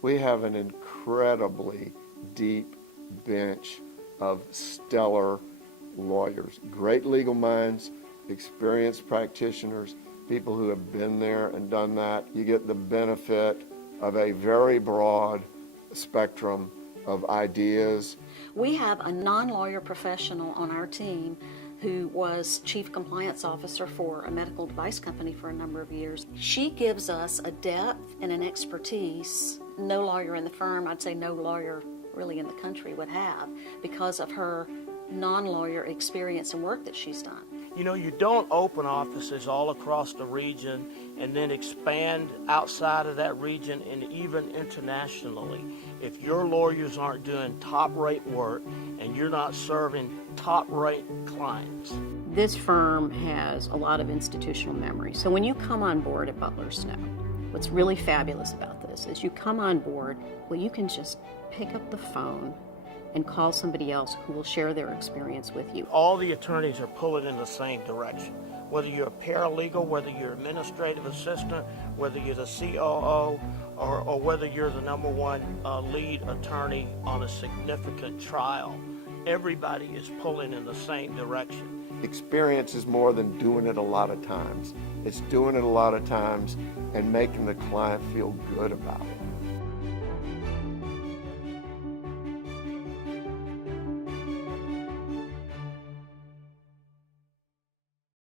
We have an incredibly deep bench of stellar lawyers, great legal minds, experienced practitioners, people who have been there and done that. You get the benefit of a very broad spectrum of ideas. We have a non-lawyer professional on our team who was chief compliance officer for a medical device company for a number of years. She gives us a depth and an expertise no lawyer in the firm, I'd say no lawyer really in the country would have, because of her non-lawyer experience and work that she's done. You know, you don't open offices all across the region and then expand outside of that region and even internationally if your lawyers aren't doing top-rate work and you're not serving top-rate clients. This firm has a lot of institutional memory. So when you come on board at Butler Snow, what's really fabulous about this is you come on board, well, you can just pick up the phone and call somebody else who will share their experience with you. All the attorneys are pulling in the same direction. Whether you're a paralegal, whether you're administrative assistant, whether you're the COO, or whether you're the number one lead attorney on a significant trial, everybody is pulling in the same direction. Experience is more than doing it a lot of times. It's doing it a lot of times and making the client feel good about it.